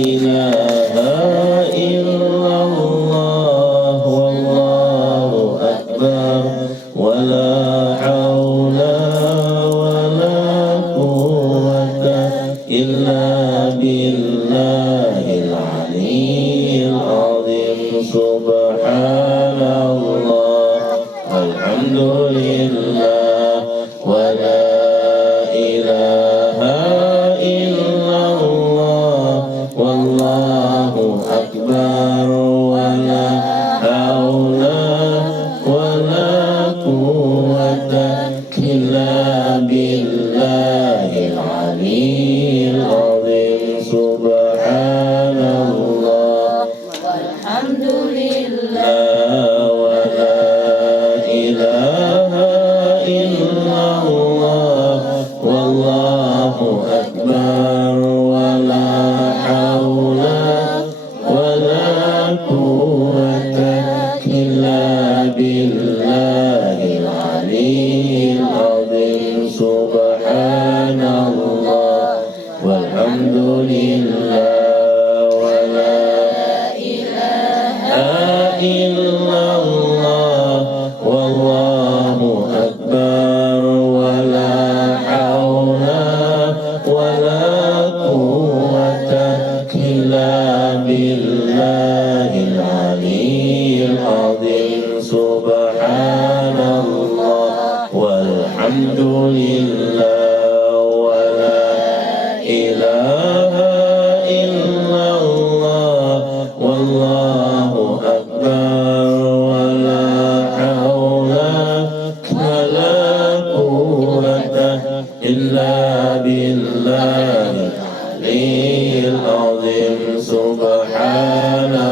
ilaha illallah wallahu akbar wa la haula wa la quwwata illa billahil aliyyil azim. Subhanallah walhamdulillah wa la ilaha illallah wallahu akbar wa la haula wa la quwwata illa billahil aliyyil azim. Subhanallah walhamdulillah wa la ilaha illallah wallahu akbar wa la haula wa la quwwata illa billahil aliyyil azim. Subhanallah walhamdulillah wa la ilaha illallah wallahu akbar wa la haula wa la quwwata illa billahil aliyyil azim. Subhanallah walhamdulillah wa la ilaha illallah wallahu akbar wa la haula wa la quwwata illa billahil aliyyil azim. Subhanallah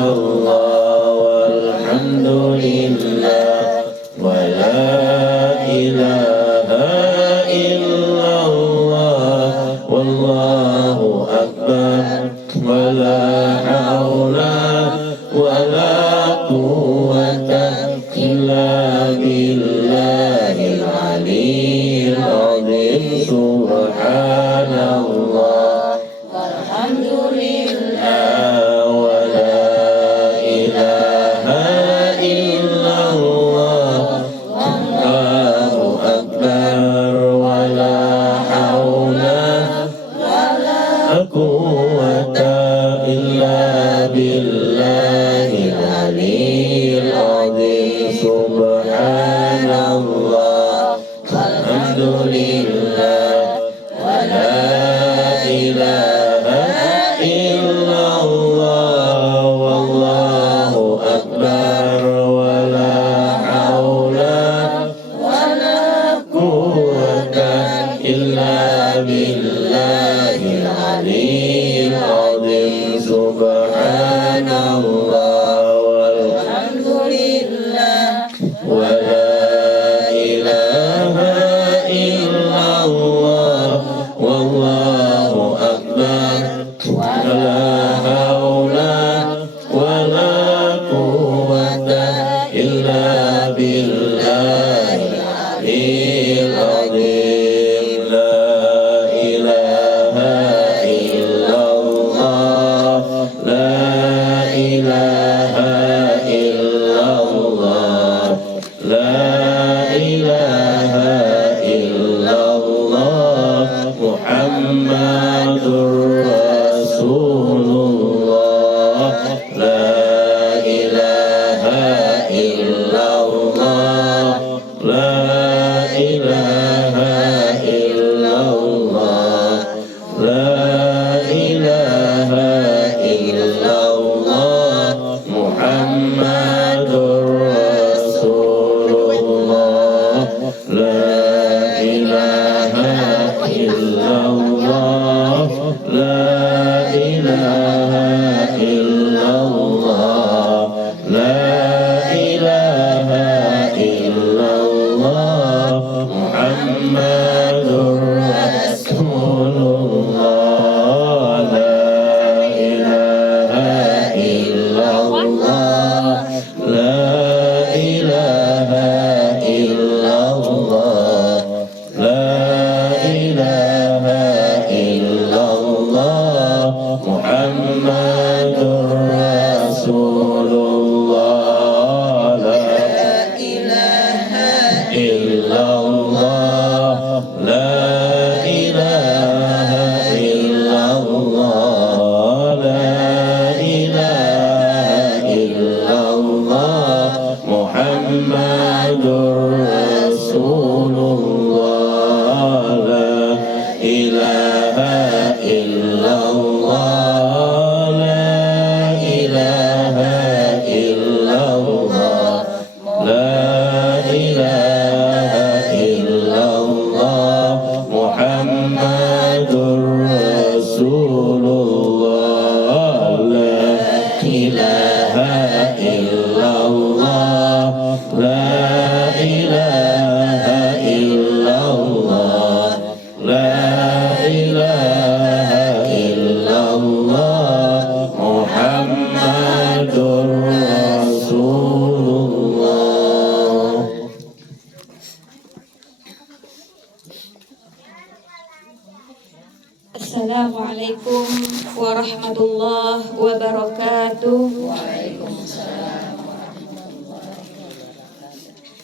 walhamdulillah wa la ilaha illallah wallahu akbar wa la haula wa la quwwata illa billahil aliyyil azim. Subhanallah walhamdulillah wa la ilaha illallah wallahu akbar wa la haula wa la quwwata illa billahil aliyyil azim. Subhanallah walhamdulillah wa la ilaha illallah wallahu akbar wa la haula wa la quwwata illa billahil aliyyil azim. Subhanallah walhamdulillah wa la ilaha illallah wallahu akbar wa la haula wa la quwwata illa billahil aliyyil azim. La ilaha illallah la ilaha illallah la ilaha illallah Muhammadur Rasulullah. La ilaha illallah la ilaha illallah la ilaha illallah Muhammadur Rasulullah. La ilaha illallah la ilaha illallah la ilaha illallah Muhammadur Rasulullah. La ilaha illallah la ilaha illallah la ilaha illallah Muhammadur Rasulullah. La ilaha illallah, la ilaha illallah, la ilaha illallah, Muhammadur Rasulullah. La ilaha illallah, la ilaha illallah, la ilaha illallah, Muhammadur Rasulullah. La ilaha illallah, la ilaha illallah, la ilaha illallah, Muhammadur Rasulullah. Assalamualaikum warahmatullahi wabarakatuh.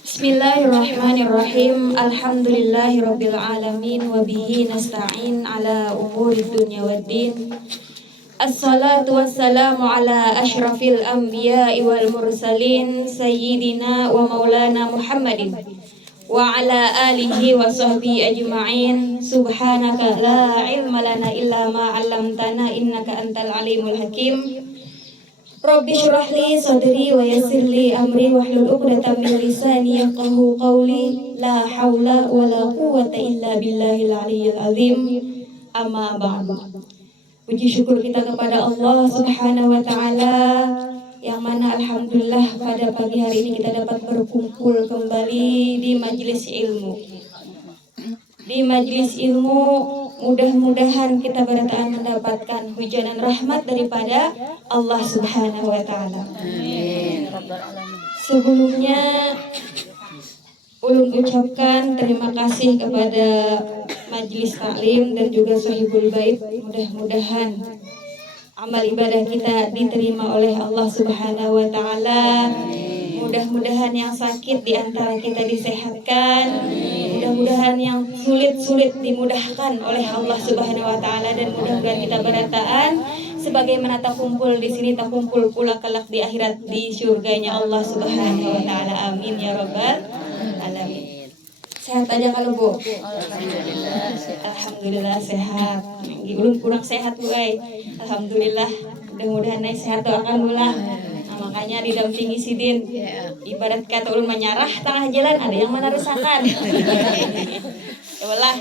Bismillahirrahmanirrahim. Alhamdulillahirabbil alamin wa bihi nasta'in ala umuri dunya waddin. Assalatu wassalamu ala asyrafil anbiya'i wal mursalin sayyidina wa maulana Muhammadin wa ala alihi wa sahbihi ajma'in. Subhanaka la ilma lana illa ma 'allamtana innaka antal alimul hakim. Rabbi shrah li sadri wa yassir li amri wahlul 'uqdatam min lisani yafqahu qawli. La haula wa la quwwata illa billahil aliyyil azim. Amma ba'du. Puji syukur kita kepada Allah Subhanahu wa taala yang mana alhamdulillah pada pagi hari ini kita dapat berkumpul kembali di majelis ilmu. Di majelis ilmu mudah-mudahan kita bertahan mendapatkan hujanan rahmat daripada Allah Subhanahu wa taala. Amin. Sebelumnya ulun ucapkan terima kasih kepada majelis taklim dan juga sahibul bait. Mudah-mudahan amal ibadah kita diterima oleh Allah Subhanahu wa taala. Mudah-mudahan yang sakit di antara kita disehatkan. Mudah-mudahan yang sulit-sulit dimudahkan oleh Allah Subhanahu wa taala, dan mudah-mudahan kita berataan sebagaimana tak kumpul di sini tak kumpul pula kelak di akhirat di surganya Allah Subhanahu wa taala. Amin ya rabbal alamin. Sehat aja kalau Bu? Alhamdulillah sehat. Ulun kurang sehat Bu ay. Alhamdulillah. Mudah-mudahan naik sehat doakan ulah. Nah, makanya didampingi Sidin. Ibarat kata ulun menyarah tengah jalan ada yang menerusakan. Yalah.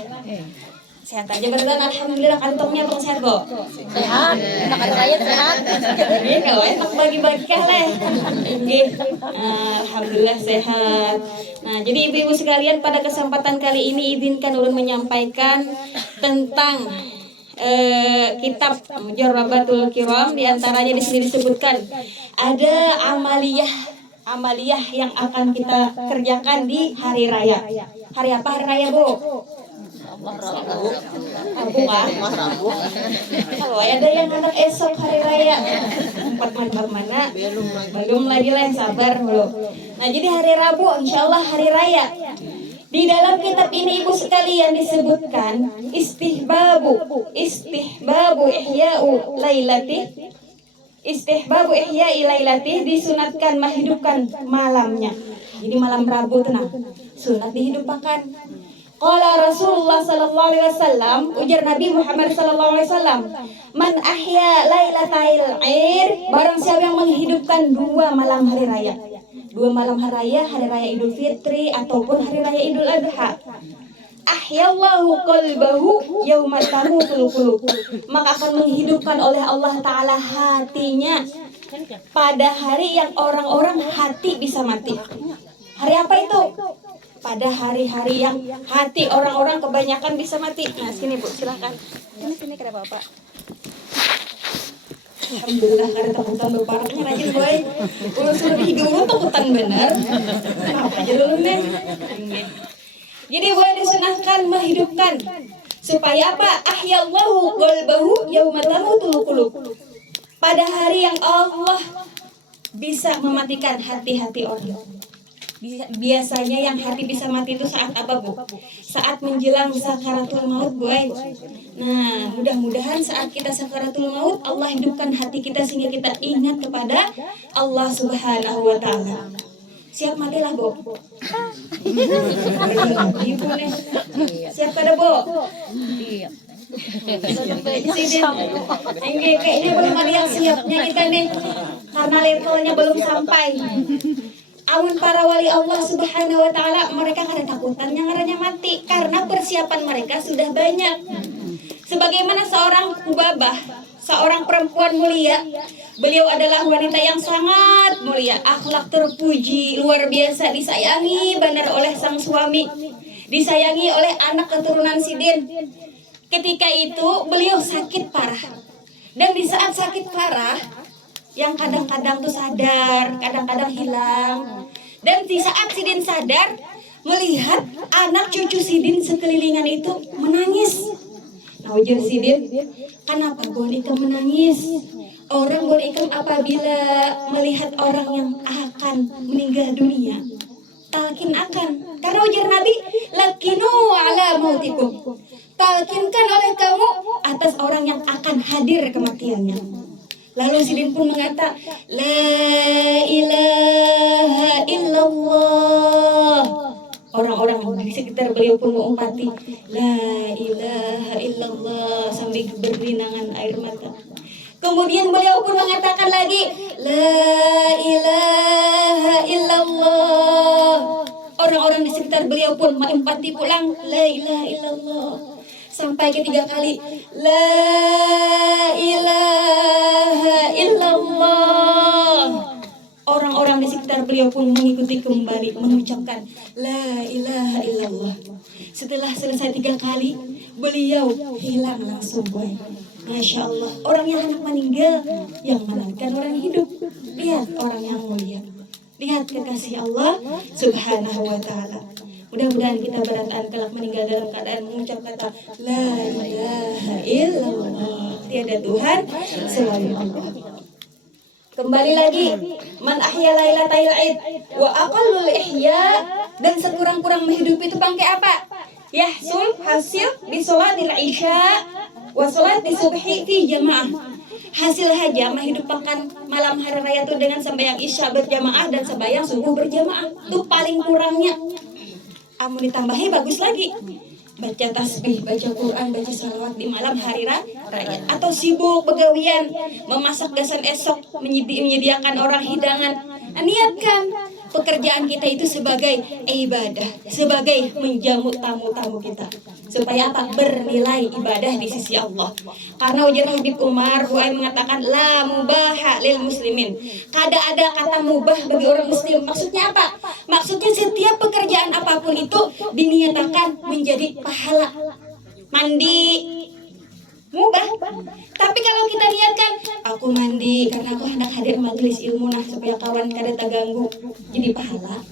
Sehat aja berdan alhamdulillah. Kantongnya bang sehat Bu? Sehat. Enak ada rakyat sehat. Iya kalau enak bagi-bagi leh. Alhamdulillah sehat. Nah, jadi ibu-ibu sekalian, pada kesempatan kali ini izinkan ulun menyampaikan tentang kitab Jorbatul Kiram. Di antaranya di sini disebutkan ada amaliyah yang akan kita kerjakan di hari raya. Hari apa hari raya, Bu? Rabu kah? Kalau ada yang anak esok hari raya, empat mana? Belum lagi lah, sabar dulu. Nah, jadi hari Rabu, insya Allah hari raya. Di dalam kitab ini ibu sekalian disebutkan istihbabu ihya'u lailati, disunatkan menghidupkan malamnya. Jadi malam Rabu tenang, sunat dihidupkan. Qala Rasulullah sallallahu alaihi wasallam, ujar Nabi Muhammad sallallahu alaihi wasallam, man ahya lailatal air, barang siapa yang menghidupkan dua malam hari raya. Dua malam hari raya Idul Fitri ataupun hari raya Idul Adha. Ahyallahu qalbahu yauma tamutul qulub, maka akan menghidupkan oleh Allah taala hatinya pada hari yang orang-orang hati bisa mati. Hari apa itu? Pada hari-hari yang hati orang-orang kebanyakan bisa mati. Nah, sini Bu, silakan. Sini ke Bapak. Alhamdulillah karena takutan berparaknya rajin boy. Ulun suruh hidup takutan bener. Apa aja dulu nih. Jadi boy disunahkan menghidupkan Supaya apa? Ahyallahu qalbahu yauma tamutul qulub. Pada hari yang Allah bisa mematikan hati-hati orang. Biasanya yang hati bisa mati itu saat apa, Bu? Saat menjelang sakaratul maut, boy. Nah, mudah-mudahan saat kita sakaratul maut, Allah hidupkan hati kita sehingga kita ingat kepada Allah Subhanahu wa taala. Siap matilah, Bu. Ibu nih. Siap kada, Bu? Iya. Kayaknya belum ada yang siapnya kita nih. Karena levelnya belum sampai. Amun para wali Allah Subhanahu wa taala mereka kada takutan yang ngaranya mati karena persiapan mereka sudah banyak. Sebagaimana seorang Ubabah, seorang perempuan mulia, beliau adalah wanita yang sangat mulia, akhlak terpuji, luar biasa, disayangi benar oleh sang suami, disayangi oleh anak keturunan Sidin. Ketika itu beliau sakit parah. Dan di saat sakit parah yang kadang-kadang tuh sadar, kadang-kadang hilang. Dan di saat Sidin sadar, melihat anak cucu Sidin sekelilingan itu menangis. Nah, ujar Sidin, kenapa boneka menangis? Orang boneka apabila melihat orang yang akan meninggal dunia, talkin akan. Karena ujar Nabi, lakinu ala mautikum. Talkinkan oleh kamu atas orang yang akan hadir kematiannya. Lalu Sidin pun mengata, la ilaha illallah. Orang-orang di sekitar beliau pun mengumpati, la ilaha illallah, sambil berinangan air mata. Kemudian beliau pun mengatakan lagi, la ilaha illallah. Orang-orang di sekitar beliau pun mengumpati pulang, la ilaha illallah. Sampai ketiga kali, la ilaha illallah. Orang-orang di sekitar beliau pun mengikuti kembali mengucapkan la ilaha illallah. Setelah selesai 3 kali, beliau hilang langsung, boy. Masya Allah, orang yang hendak meninggal yang menangkan orang hidup. Lihat orang yang mulia, lihat kekasih Allah Subhanahu wa ta'ala. Mudah-mudahan kita berataan kelak meninggal dalam keadaan mengucap kata la ilaha illallah, tiada Tuhan selain Allah. Kembali lagi, man ahya lailatal id wa aqallul ihya, dan sekurang-kurang menghidupi itu bangkai apa? Yahsul hasil di sholatil isya wa sholati subhi fi jamaah. Hasil haja menghidupkan malam hari raya itu dengan sembahyang isya berjamaah dan sembahyang subuh berjamaah. Itu paling kurangnya. Amun ditambahi bagus lagi, baca tasbih, baca Quran, baca salawat di malam hari raya. Atau sibuk begawian, memasak gasan esok, menyediakan orang hidangan. Niatkan pekerjaan kita itu sebagai ibadah, sebagai menjamu tamu-tamu kita, supaya apa? Bernilai ibadah di sisi Allah. Karena ujar Habib Umar Buai mengatakan la mubaha lil muslimin, kada ada kata mubah bagi orang muslim. Maksudnya apa? Maksudnya setiap pekerjaan apapun itu diniatakan menjadi pahala. Mandi mubah, tapi kalau kita niatkan aku mandi karena aku hendak hadir majelis ilmu, nah supaya kawan kada terganggu, jadi pahala.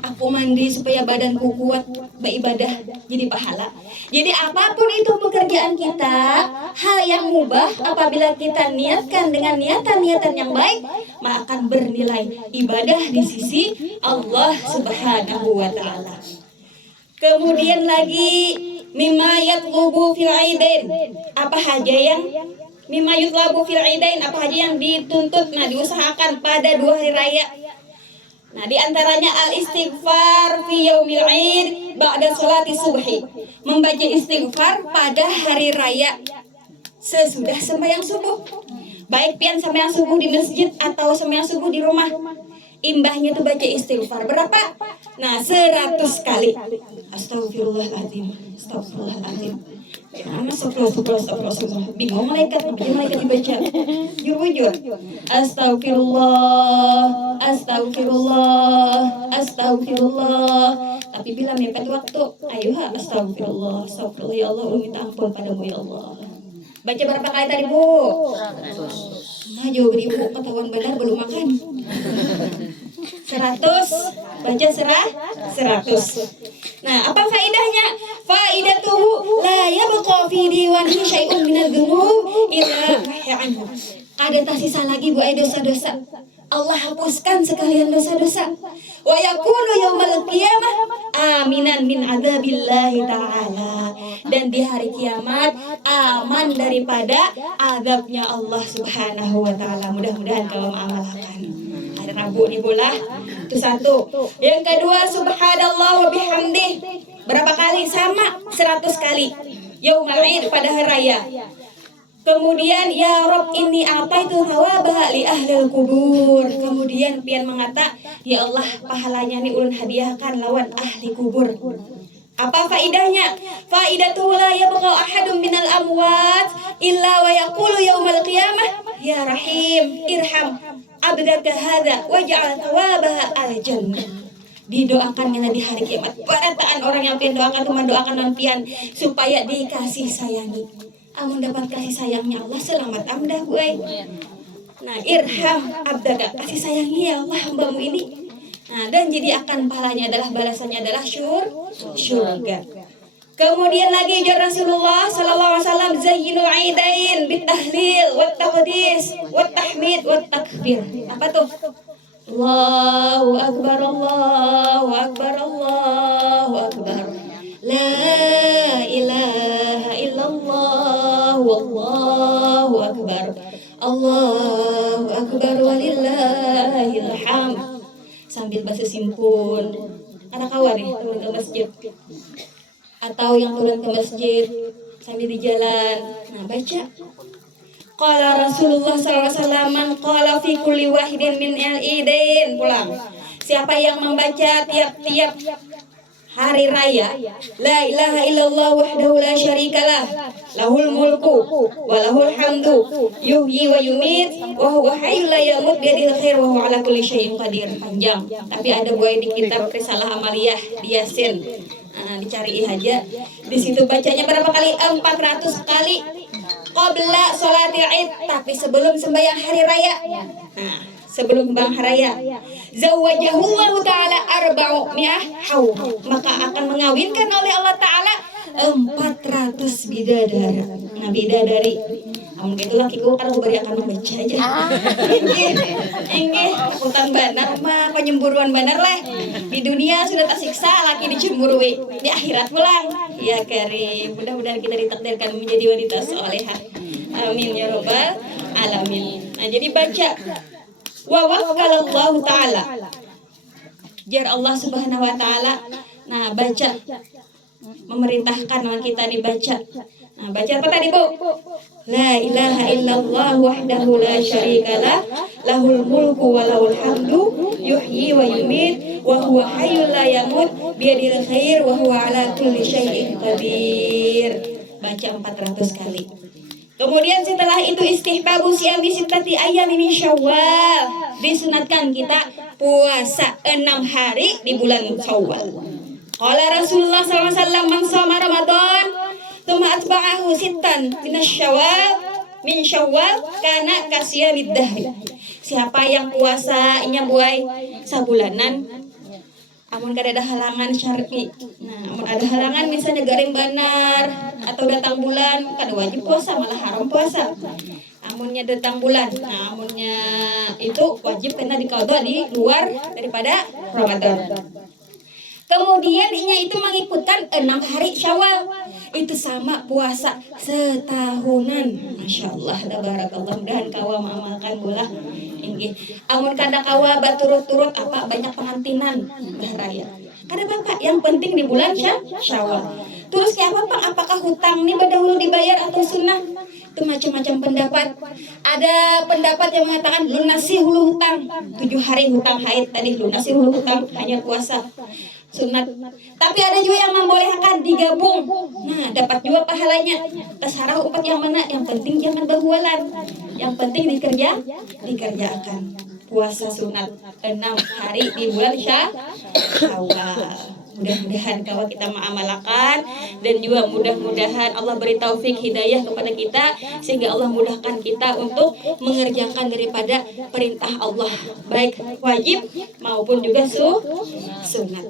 Aku mandi supaya badanku kuat beribadah, jadi pahala. Jadi apapun itu pekerjaan kita, hal yang mubah apabila kita niatkan dengan niatan-niatan yang baik, maka akan bernilai ibadah di sisi Allah Subhanahu wa ta'ala. Kemudian lagi mimma yatlubu fil aidain, apa saja yang mimma yutlabu fil aidain, apa saja yang dituntut, nah diusahakan pada 2 hari raya. Nah di antaranya al istighfar fi yaumil aid ba'da sholati subhi, membaca istighfar pada hari raya sesudah sembahyang subuh, baik pian sembahyang subuh di masjid atau sembahyang subuh di rumah. Imbahnya tuh baca istighfar berapa? Nah 100 kali. Astagfirullahaladzim, astagfirullahaladzim. Astagfirullah. Bingung malaikat dibaca. Jujur. Astagfirullah, astagfirullah, astagfirullah. Tapi bila mepet waktu, ayo astagfirullah, astagfirullah ya Allah, minta ampun padamu ya Allah. Baca berapa kali tadi, Bu? 100. Nah, jauh Ibu ketahuan benar belum makan. 100, baca 100. Nah, apa faedahnya? faidatuhu la yabqa fi diwanihi syai'un minadz dzunub illa anhu. Kada tak sisa lagi Bu dosa-dosa. Allah hapuskan sekalian dosa-dosa. Wa yakunu yaumal qiyamah aminan min adzabillahi ta'ala. Dan di hari kiamat aman daripada azabnya Allah Subhanahu wa taala. Mudah-mudahan kalau mengamalkan. Ada Rabu nih bola. Itu satu. Yang kedua subhanallah wa bihamdih. Berapa kali? Sama 100 kali. Yaumul Id pada hari raya. Kemudian ya Rob ini apa itu thawabah li ahlil kubur. Kemudian pian mengata, ya Allah pahalanya ni ulun hadiahkan lawan ahli kubur. Apa faidahnya? Faidatuhu la yabqa ahadun minal amwat illa wa yaqulu yaumal qiyamah ya Rahim irham abdaka hadza waj'al thawabaha al jannah. Didoakan kita di hari kiamat. Barataan orang yang pian doakan cuma doakan nampian supaya dikasih sayangi. Amun dapat kasih sayangnya Allah selamat amdah gue. Nah irham abdaka kasih sayangi ya Allah hambamu ini. Nah dan jadi akan pahalanya adalah balasannya adalah syurga. Kemudian lagi jar Rasulullah sallallahu alaihi wasallam zayyinul aidain bitahlil wat taqdis wat tahmid wat takbir. Apa tuh? Allahu akbar Allahu akbar Allahu akbar. La ilaha illallah wallahu akbar. Allahu akbar walillahil hamd. Sambil baca simpun. Ada kawan nih turun ke masjid. Atau yang turun ke masjid sambil di jalan. Nah, baca. Qala Rasulullah sallallahu alaihi wasallam man qala fi kulli wahidin min al-idain. Pulang. Siapa yang membaca tiap-tiap hari raya la ilaha illallah wahdahu la syarikalah lahul mulku wa lahul hamdu yuhyi wa yumit wa huwa hayyul la yamut biyadil khair wa huwa ala kulli syai'in qadir. Panjang tapi ada buaya di kitab Risalah Amaliyah di Yasin. Dicari aja di situ bacanya berapa kali? 400 kali qabla sholatil id, tapi sebelum sembahyang hari raya. Nah sebelum bang haraya zawajahullahu ta'ala arba'umiyah haw, maka akan mengawinkan oleh Allah Ta'ala 400 bidadari. Nah bidadari amun gitu laki ku kan beri akan membaca aja inggih takutan banar mah penyemburuan banar lah. Di dunia sudah tak siksa laki dicemburui, di akhirat pulang ya karim. Mudah-mudahan kita ditakdirkan menjadi wanita solehah, amin ya robbal alamin. Nah jadi baca wa wakkalallahu ta'ala jar Allah subhanahu wa ta'ala. Nah baca memerintahkan kita dibaca. Nah baca apa tadi Bu? La ilaha illallah wahdahu la syarikalah lahul mulku wa lahul hamdu yuhyi wa yumit wa huwa hayyul la yamut biyadil khair wa huwa ala kulli syai'in qadir. Baca 400 kali. Kemudian setelah itu istihbabu siyami sittati ayyam min Syawal. Disunatkan kita puasa 6 hari di bulan Syawal. Qala Rasulullah sallallahu alaihi wasallam man shoma Ramadan tsumma atba'ahu sittan min Syawal kana kasiyamid dahri. Siapa yang puasa buai sabulanan amun kada ada halangan syar'i. Nah, amun ada halangan misalnya garing banar atau datang bulan kada wajib puasa, malah haram puasa. Amunnya datang bulan, nah amunnya itu wajib kena diqadha di luar daripada Ramadan. Kemudian itu mengikutkan 6 hari Syawal. Itu sama puasa setahunan. Masya Allah, tabarakallah. Mudahan kawa mengamalkan bola. Amun kada kawa baturut-turut apa banyak pengantinan raya. Kada bapak, yang penting di bulan Syawal. Terus ya apa? Apakah hutang ini dahulu dibayar atau sunnah? Itu macam-macam pendapat. Ada pendapat yang mengatakan lunasi hulu hutang. 7 hari hutang haid tadi lunasi hulu hutang, hanya puasa sunat. Tapi ada juga yang membolehkan digabung. Nah, dapat juga pahalanya. Terserah upat yang mana, yang penting jangan berbualan. Yang penting dikerjakan. Puasa sunat 6 hari di bulan Syawal. Mudah-mudahan kalau kita mengamalkan dan juga mudah-mudahan Allah beri taufik hidayah kepada kita sehingga Allah mudahkan kita untuk mengerjakan daripada perintah Allah baik wajib maupun juga sunat.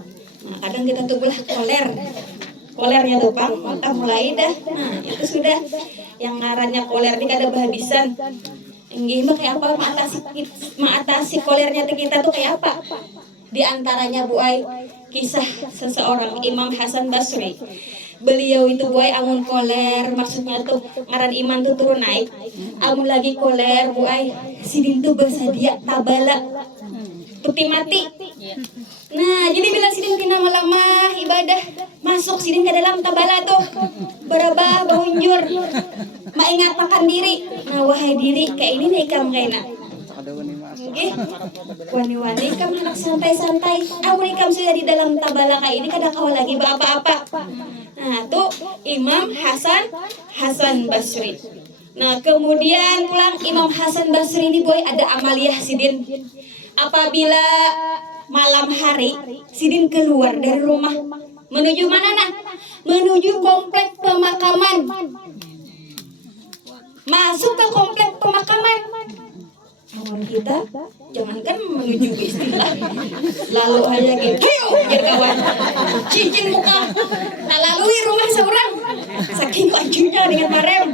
Nah, kadang kita tuh belah koler kolernya tuh Pang, maka mulai dah. Nah itu sudah yang ngarannya koler ini kada bahabisan. Inggih mah kayak apa mengatasi kolernya kita tuh kayak apa? Di antaranya Bu Ai, kisah seseorang Imam Hasan Basri. Beliau itu Bu Ai amun koler, maksudnya tuh ngaran iman tuh turun naik. Amun lagi koler Bu Ai, sidin tuh bersedia tabala putih mati. Nah, jadi bila sidin tina lama ibadah, masuk sidin ke dalam tabala tuh berabah bahunjur, mengingatkan diri. Nah, wahai diri, kayak ini nih ikam kayaknya. Oke, wani-wani ikam anak santai-santai. Amun ikam sudah di dalam tabala kayak ini, kada kau lagi apa-apa. Nah, tuh Imam Hasan Basri. Nah, kemudian pulang Imam Hasan Basri ini boy ada amaliyah sidin. Apabila malam hari sidin keluar dari rumah menuju mana nah? Menuju komplek pemakaman. Masuk ke komplek pemakaman. Amun kita jangankan menuju istilah, lalu aja gitu. Ayo, biar kawan. Cincin muka. Tak lalui rumah seorang. Saking lajunya dengan marem.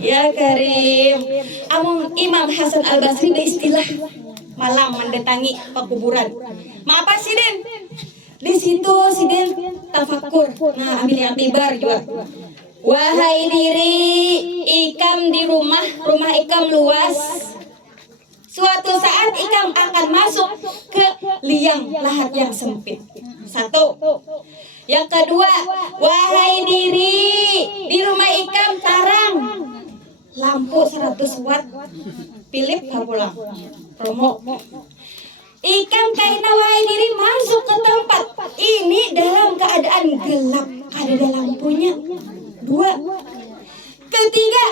Ya Karim. Amun Imam Hasan Al Basri beristilah malam mendatangi pekuburan. Maaf sidin. Di situ sidin tafakur. Nah, ambil i'tibar juga. Wahai diri, ikam di rumah ikam luas. Suatu saat ikam akan masuk ke liang lahat yang sempit. Satu. Yang kedua, wahai diri, di rumah ikam tarang. Lampu 100 watt. Philip pulang. Promo. Ikam kaina wahai diri masuk ke tempat ini dalam keadaan gelap, ada lampunya. Dua. Ketiga,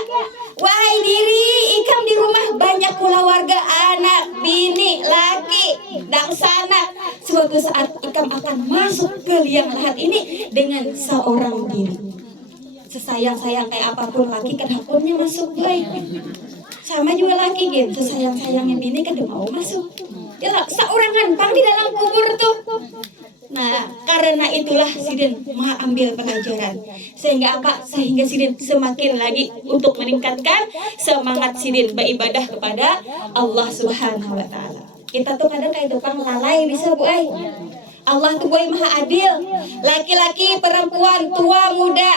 wahai diri, ikam di rumah banyak pula warga, anak, bini, laki, dan sanak. Suatu saat ikam akan masuk ke liang lahat ini dengan seorang diri. Sesayang-sayang kayak apapun laki kan hakumnya masuk baik. Sama juga laki gitu, sesayang-sayangnya bini kan udah mau masuk. Ya seorangan pang di dalam kubur tuh. Nah, karena itulah sidin mengambil pelajaran. Sehingga apa? Sehingga sidin semakin lagi untuk meningkatkan semangat sidin beribadah kepada Allah Subhanahu wa taala. Kita tuh kadang kayak tukang lalai bisa Bu Ai. Allah tuh Bu Ai Maha Adil. Laki-laki, perempuan, tua, muda,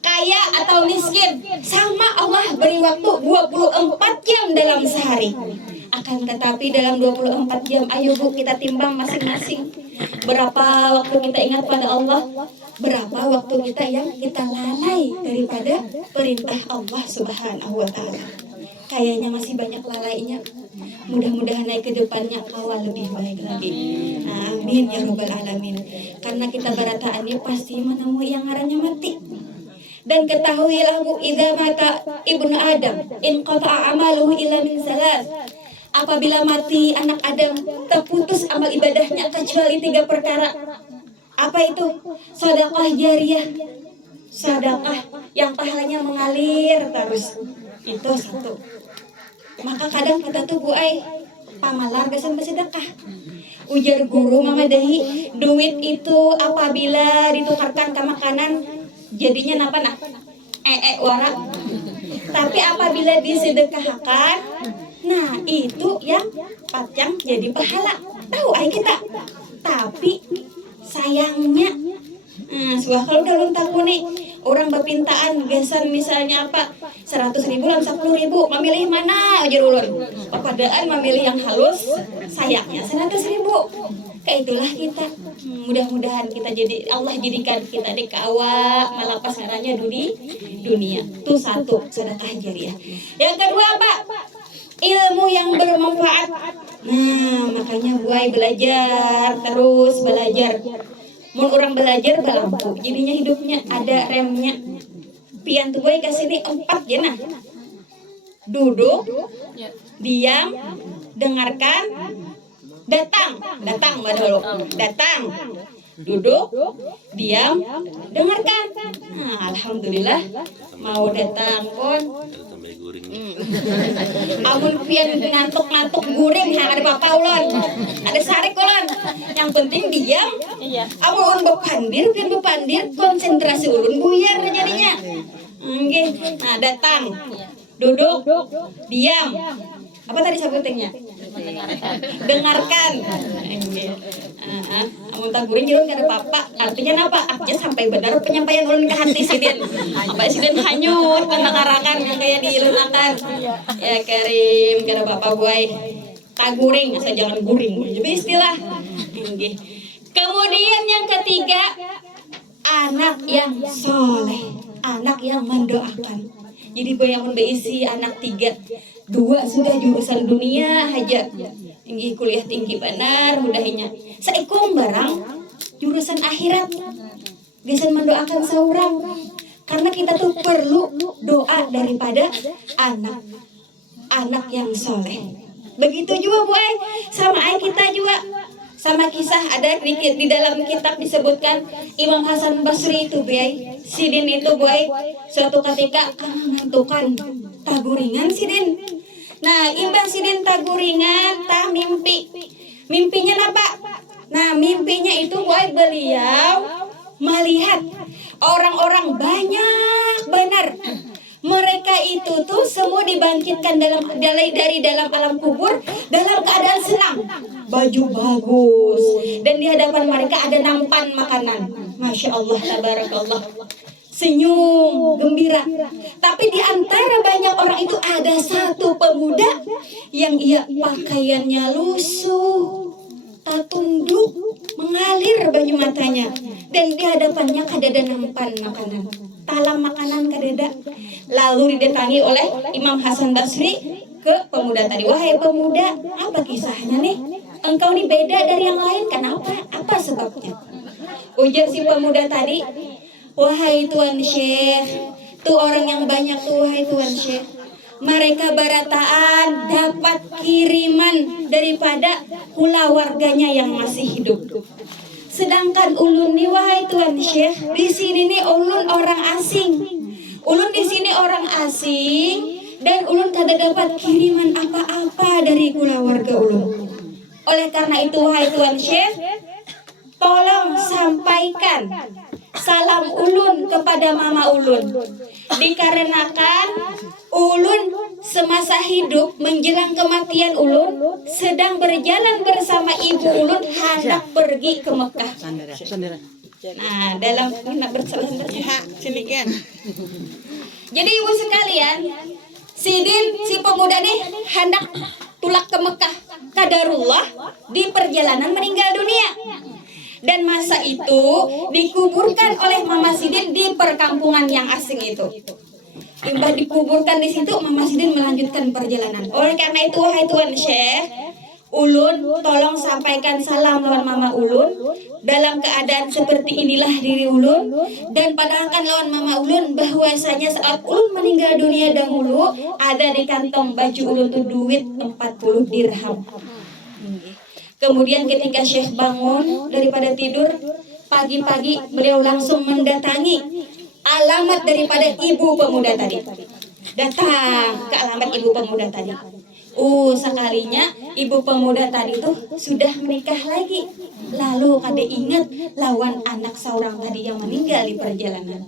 kaya atau miskin, sama Allah beri waktu 24 jam dalam sehari. Akan tetapi dalam 24 jam, ayo Bu kita timbang masing-masing. Berapa waktu kita ingat pada Allah, berapa waktu kita yang kita lalai daripada perintah Allah Subhanahu wa taala. Kayaknya masih banyak lalainya. Mudah-mudahan naik ke depannya kawal lebih baik lagi. Amin ya rabbal alamin. Karena kita barataannya pasti menemui yang ngarannya mati. Dan ketahuilah Bu, idza mata ibnu Adam in qata'a amaluhu illa min salas. Apabila mati anak Adam, terputus amal ibadahnya kecuali 3 perkara. Apa itu? Sedekah jariyah, sedekah yang pahalanya mengalir terus. Itu satu. Maka kadang kita tuh Bu Ai pamalar geus bersedekah. Ujar guru mangadahi, duit itu apabila ditukarkan ke makanan jadinya napa nak? Warak. Tapi apabila disedekahkan, nah itu yang pacang jadi pahala. Tahu ay kita. Tapi sayangnya, kalau dalam takuni orang berpintaan gesan misalnya apa 100.000 dan 10.000, memilih mana aja ulun. Padahal memilih yang halus, sayangnya 100.000. Kayak itulah kita. Mudah-mudahan kita jadi Allah jadikan kita dikawa malapas ngaranya dunia. Itu satu, sedekah jariyah. Yang kedua apa? Ilmu yang bermanfaat. Nah, makanya Bu Ai belajar, terus belajar. Mun orang belajar balampu, jadinya hidupnya ada remnya. Pian tuh Bu Ai kasih ini 4 ya nah. Duduk, diam, dengarkan, datang dulu. Datang, duduk, diam, dengarkan. Nah, alhamdulillah mau datang pun Amun pian ngantuk-ngantuk guring ada papa ulon. Ada sarik ulon. Yang penting diam. Amun bepandir pian bepandir konsentrasi ulun buyar jadinya. Nggih. Nah, datang. Duduk. Diam. Apa tadi sebutannya? Dengarkan. Amun tak guring jeung kada papa, artinya apa? Artinya sampai benar penyampaian ulun ke hati sidin. Apa sidin hanyut kana karangan yang kayak diilunakan. Ya Karim, kada papa buai. Tak guring, asal jangan guring. Jadi istilah. Nggih. Kemudian yang ketiga, anak yang soleh, anak yang mendoakan. Jadi bayangkan berisi anak 3, 2 sudah jurusan dunia aja, tinggi kuliah tinggi benar mudahnya. Saikung barang jurusan akhirat, bisa mendoakan seorang. Karena kita tuh perlu doa daripada anak yang soleh. Begitu juga Bu sama ayah kita juga. Sama kisah ada di dalam kitab disebutkan Imam Hasan Basri itu Buai, sidin itu Buai, suatu ketika ngantukan taguringan sidin. Nah, imbang sidin taguringan tah mimpinya apa? Nah, mimpinya itu Buai beliau melihat orang-orang banyak benar. Mereka itu tuh semua dibangkitkan dari dalam alam kubur dalam keadaan senang, baju bagus, dan di hadapan mereka ada nampan makanan. Masya Allah, tabarakallah, senyum, gembira. Tapi di antara banyak orang itu ada satu pemuda yang ia pakaiannya lusuh, tak tunduk, mengalir banyu matanya, dan di hadapannya kadada nampan makanan. Talam makanan kadada. Lalu didatangi oleh Imam Hasan Basri ke pemuda tadi. Wahai pemuda, apa kisahnya nih? Engkau nih beda dari yang lain, kenapa? Apa sebabnya? Ujar si pemuda tadi, wahai Tuan Syekh, tuh orang yang banyak tuh, wahai Tuan Syekh, mereka barataan dapat kiriman daripada hula warganya yang masih hidup. Sedangkan ulun nih, wahai Tuan Syekh, di sini nih ulun orang asing. Ulun di sini orang asing dan ulun kada dapat kiriman apa-apa dari keluarga ulun. Oleh karena itu, wahai Tuan Syekh, tolong sampaikan salam ulun kepada mama ulun. Dikarenakan ulun semasa hidup menjelang kematian ulun sedang berjalan bersama ibu ulun hendak pergi ke Mekah. Nah, dalam hendak bersalah sedikit. Jadi ibu sekalian, si pemuda nih hendak tulak ke Mekah. Qadarullah di perjalanan meninggal dunia. Dan masa itu dikuburkan oleh Mama Sidin di perkampungan yang asing itu. Imbah dikuburkan di situ, Mama Sidin melanjutkan perjalanan. Oleh karena itu, wahai Tuan Syekh, ulun tolong sampaikan salam lawan mama ulun. Dalam keadaan seperti inilah diri ulun, dan padahkan lawan mama ulun bahwasanya saat ulun meninggal dunia dahulu ada di kantong baju ulun tuh duit 40 dirham. Kemudian ketika Syekh bangun daripada tidur pagi-pagi, beliau langsung mendatangi alamat daripada ibu pemuda tadi. Datang ke alamat ibu pemuda tadi. Sekalinya ibu pemuda tadi tuh sudah menikah lagi. Lalu kada ingat lawan anak seorang tadi yang meninggal di perjalanan.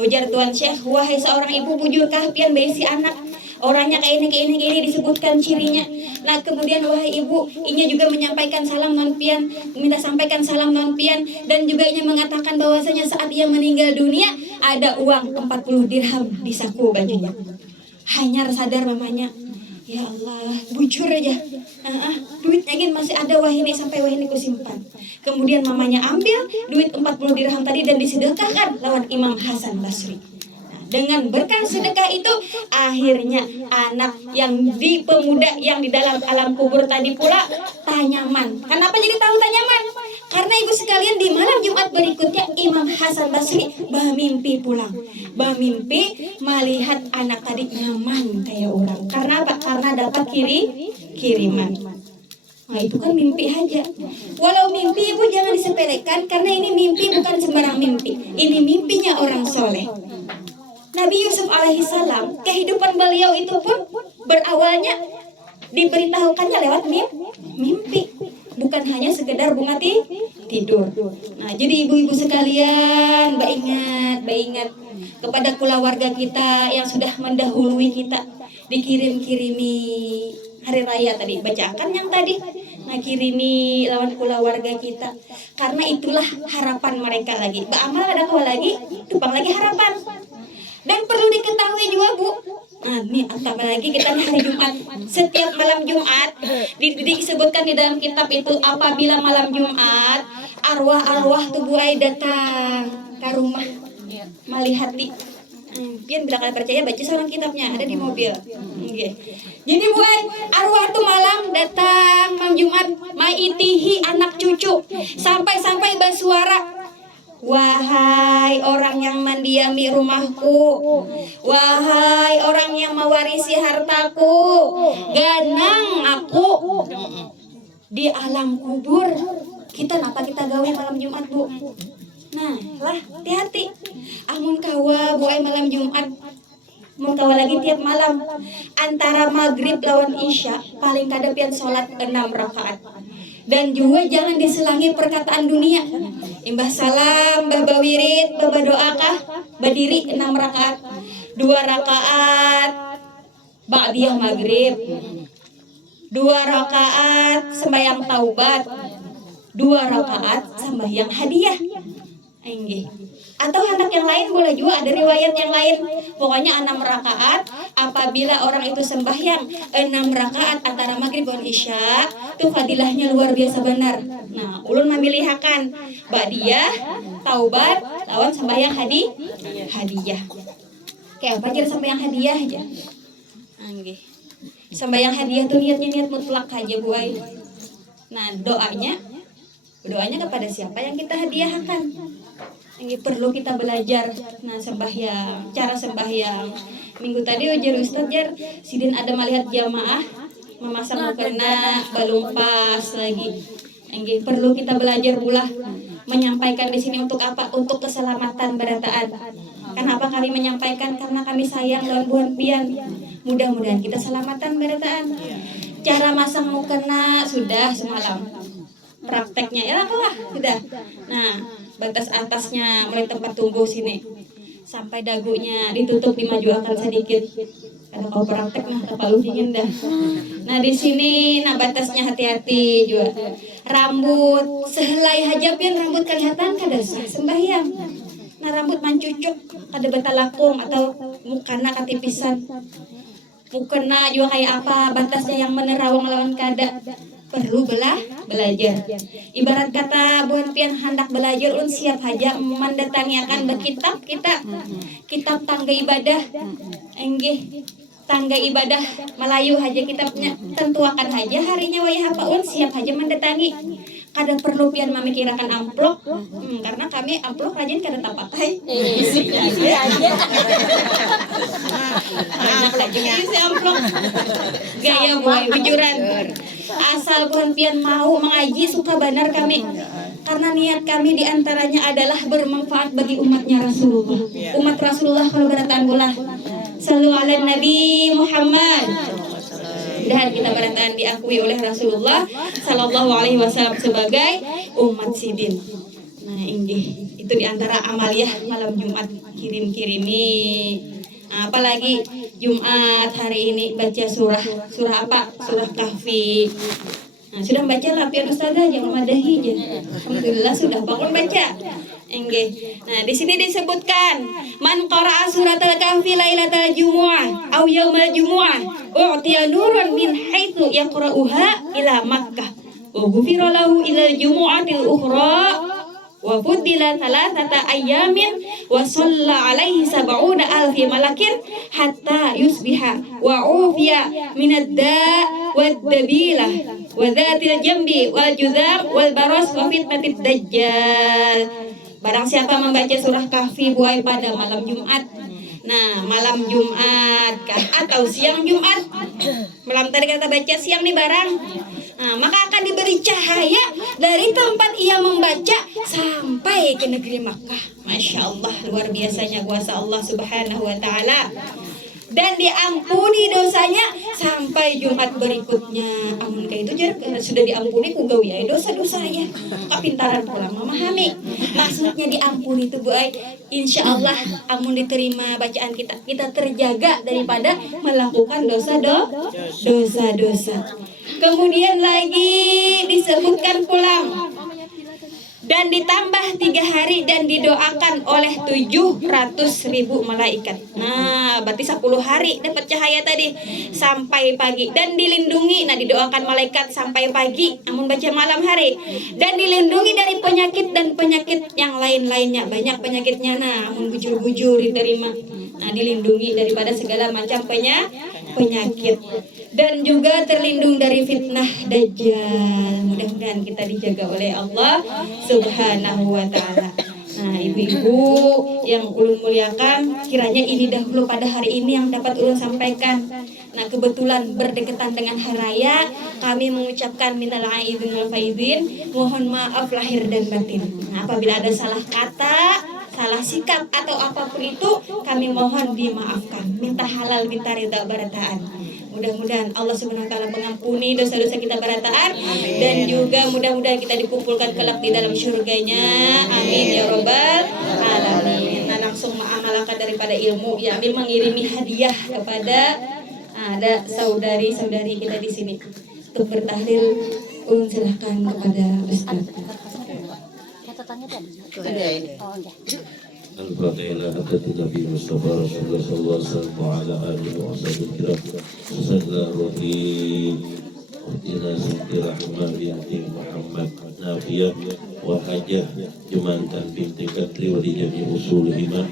Ujar Tuan Syekh, wahai seorang ibu bujurkah pian berisi anak? Orangnya kayak ini disebutkan cirinya. Nah kemudian wahai ibu, inya juga menyampaikan salam non pian, minta sampaikan salam non pian, dan juga inya mengatakan bahwasanya saat ia meninggal dunia ada uang 40 dirham di saku bajunya. Hanya sadar mamanya, ya Allah, bujur aja. Duitnya gini masih ada, wah ini sampai wah ini ku simpan. Kemudian mamanya ambil duit 40 dirham tadi dan disedekahkan lawan Imam Hasan Basri. Dengan berkah sedekah itu, akhirnya anak yang di pemuda yang di dalam alam kubur tadi pula tanyaman. Kenapa jadi tahu tanyaman? Karena ibu sekalian di malam Jumat berikutnya Imam Hasan Basri bermimpi pulang. Bermimpi melihat anak tadi nyaman kayak orang. Karena apa? Karena dapat kiriman. Nah itu kan mimpi aja. Walau mimpi ibu jangan disepelekan, karena ini mimpi bukan sembarang mimpi. Ini mimpinya orang soleh. Nabi Yusuf alaihissalam, kehidupan beliau itu pun berawalnya diberitahukannya lewat mimpi, bukan hanya sekedar bunga tidur. Nah, jadi ibu-ibu sekalian, ingat kepada keluarga kita yang sudah mendahului kita, dikirim-kirimi hari raya tadi, bacakan yang tadi, nah kirimi lawan keluarga kita, karena itulah harapan mereka lagi. Beramal ada kau lagi, tupang lagi harapan. Dan perlu diketahui juga Bu, nah nih apalagi kita nih hari Jumat, setiap malam Jumat disebutkan di dalam kitab itu, apabila malam Jumat arwah-arwah tubuh ai datang ke rumah malihati. Pian bila kalian percaya baca seorang kitabnya ada di mobil. Okay. Jadi buat arwah tuh malam datang malam Jumat maitihi anak cucu sampai bersuara, wahai orang yang mendiami rumahku, wahai orang yang mewarisi hartaku, ganang aku di alam kubur. Kenapa kita gawe malam Jumat Bu? Nah lah hati-hati, amun kawa buai malam Jumat, mun kawa lagi tiap malam antara maghrib lawan isya paling kada pian sholat 6 rakaat. Dan juga jangan diselangi perkataan dunia. Imbah salam, bah bawirid, bah doakah, berdiri 6 rakaat, 2 rakaat ba'diyah maghrib, 2 rakaat sembahyang taubat, 2 rakaat sembahyang hadiah. Enggih. Atau hendak yang lain boleh juga, ada riwayat yang lain. Pokoknya 6 rakaat apabila orang itu sembahyang 6 rakaat antara maghrib dan isya, itu fadilahnya luar biasa benar. Nah, ulun memilihkan ba'diyah, taubat, lawan sembahyang hadiah. Kayak apa aja sembahyang hadiah aja. Enggih. Sembahyang hadiah tuh niatnya niat mutlak aja Bu ai. Nah, doanya kepada siapa yang kita hadiahkan. Ini perlu kita belajar. Nah, sembahyang, cara sembahyang. Minggu tadi ujar Ustaz jar, sidin ada melihat jamaah memasang mukena, balung pas lagi. Ini perlu kita belajar pula menyampaikan di sini untuk apa? Untuk keselamatan berataan. Kenapa kami menyampaikan? Karena kami sayang lawan buan pian. Mudah-mudahan kita selamatan berataan. Cara masang mukena sudah semalam. Prakteknya ya lah sudah. Nah, batas atasnya mulai tempat tunggu sini sampai dagunya ditutup, dimajukan sedikit. Kalau kau praktek mah kepala dingin dah. Nah di sini, nah batasnya hati-hati juga. Rambut sehelai hajab yang rambut kelihatan kada sah sembahyang. Nah rambut mancucuk kada betalakung atau mukana katipisan. Mukena juga kayak apa, batasnya yang menerawang lawan kada. Perlu belajar. Ibarat kata buan pian hendak belajar un siap aja mendatangi akan berkitab kitab tangga ibadah. Enggih, tangga ibadah Melayu aja kitabnya, tentu akan aja harinya wayah apa un siap aja mendatangi. Kada perlu pian memikirkan amplop, karena kami amplop rajin kada tapakai. Isi aja. Isi amplop. Gaya boy, bujuran. Asal bukan pian mau mengaji suka benar kami. Karena niat kami diantaranya adalah bermanfaat bagi umatnya Rasulullah. Umat Rasulullah kalau berataan bola. Sallu ala Nabi Muhammad. Dan kita berataan diakui oleh Rasulullah Sallallahu Alaihi Wasallam sebagai umat sidin. Nah ini itu diantara amaliyah malam Jumat, kirim-kirimi. Nah, apalagi Jumat hari ini baca surah apa? Surah Kahfi. Nah, sudah baca lah pian ustazah, jangan madahi aja. Alhamdulillah sudah bangun baca. Enggih. Nah, di sini disebutkan man qara'a suratal kahfi lailatal jumu'ah aw yaumal jumu'ah u'tiya nurun min haitsu yaqra'uha ila Makkah wa ghufira lahu ila jumu'atil ukhra wa fuddila thalathata ayyamin wa shalla alaihi sab'una alfi malakin hatta yusbiha wa ufiya minad da' wad dabilah wa dhatil jambi wal judam wal baras wa fitnatid dajjal. Barang siapa membaca surah Kahfi buai pada malam Jumat, Nah, malam Jumat kan atau siang Jumat. Malam tadi kata baca, siang nih barang. Nah, maka akan diberi cahaya dari tempat ia membaca sampai ke negeri Makkah. Masya Allah, luar biasanya kuasa Allah Subhanahu wa Ta'ala. Dan diampuni dosanya sampai Jumat berikutnya. Amun kayak itu jarak sudah diampuni ku gawe ya dosa-dosa ya. Kapintaran pulang memahami. Maksudnya diampuni itu Bu ay. Insya Allah amun diterima bacaan kita terjaga daripada melakukan dosa-dosa. Kemudian lagi disebutkan pulang dan ditambah 3 hari dan didoakan oleh 700.000 malaikat. Nah, berarti 10 hari dapat cahaya tadi sampai pagi dan dilindungi. Nah, didoakan malaikat sampai pagi, namun baca malam hari dan dilindungi dari penyakit dan penyakit yang lain-lainnya. Banyak penyakitnya, nah, namun bujur-bujur diterima. Nah, dilindungi daripada segala macam penyakit dan juga terlindung dari fitnah dajjal. Mudah-mudahan kita dijaga oleh Allah Subhanahu wa Ta'ala. Nah, ibu-ibu yang ulun muliakan, kiranya ini dahulu pada hari ini yang dapat ulun sampaikan. Nah, kebetulan berdekatan dengan hari raya, kami mengucapkan minal aidin wal faizin, mohon maaf lahir dan batin. Nah, apabila ada salah kata, salah sikap atau apapun itu, kami mohon dimaafkan. Minta halal, minta ridha barataan. Mudah-mudahan Allah Subhanahu wa Ta'ala mengampuni dosa-dosa kita barataan dan juga mudah-mudahan kita dikumpulkan kelak di dalam surganya. Amin ya robbal alamin. Nah, langsung mengamalkan daripada ilmu ya, ambil mengirimi hadiah kepada ada saudari-saudari kita di sini untuk bertahlil. Silahkan kepada Ustaz. الفاتحة إلى حضرة النبي المصطفى رسول الله صلى الله عليه وسلم وعلى آله وصحبه الكرام. بسم الله الرحيم. اهدنا سبيل الرحمن بنت محمد نافية وحجة جمانة بنت كتر ولجميع أصولهما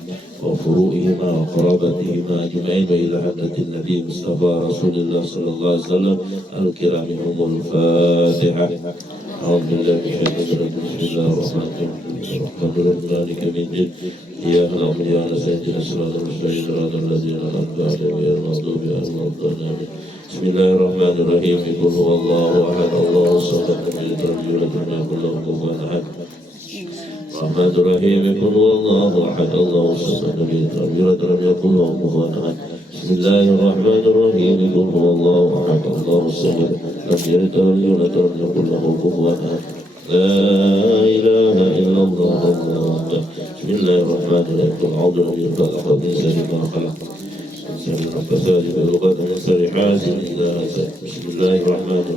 وفروعهما وقرابتهما أجمعين وإلى حضرة النبي المصطفى رسول الله صلى الله عليه وسلم الكرام هم الفاتحة. أعوذ بالله من الشيطان الرجيم. بسم الله الرحمن الرحيم. الرحمن الرحيم مالك يوم الدين إياك نعبد وإياك نستعين اهدنا الصراط المستقيم صراط الذين أنعمت عليهم غير المغضوب عليهم ولا الضالين. بسم الله الرحمن الرحيم. قل هو الله أحد الله الصمد لم يلد ولم يولد ولم يكن له كفوا أحد. الرحمن الرحيم. قل هو الله أحد الله الصمد لم يلد ولم يولد ولم يكن له كفوا أحد. بسم الله الرحمن الرحيم. قل هو الله أحد الله الصمد لم يلد ولم يولد ولم يكن له كفوا أحد. لا إله إلا الله الله. بسم الله الرحمن الرحيم. قل أعوذ برب الفلق من شر ما خلق من شر الفساد في الغد ومن شر حاسد إذا حسد. بسم الله الرحمن الرحيم.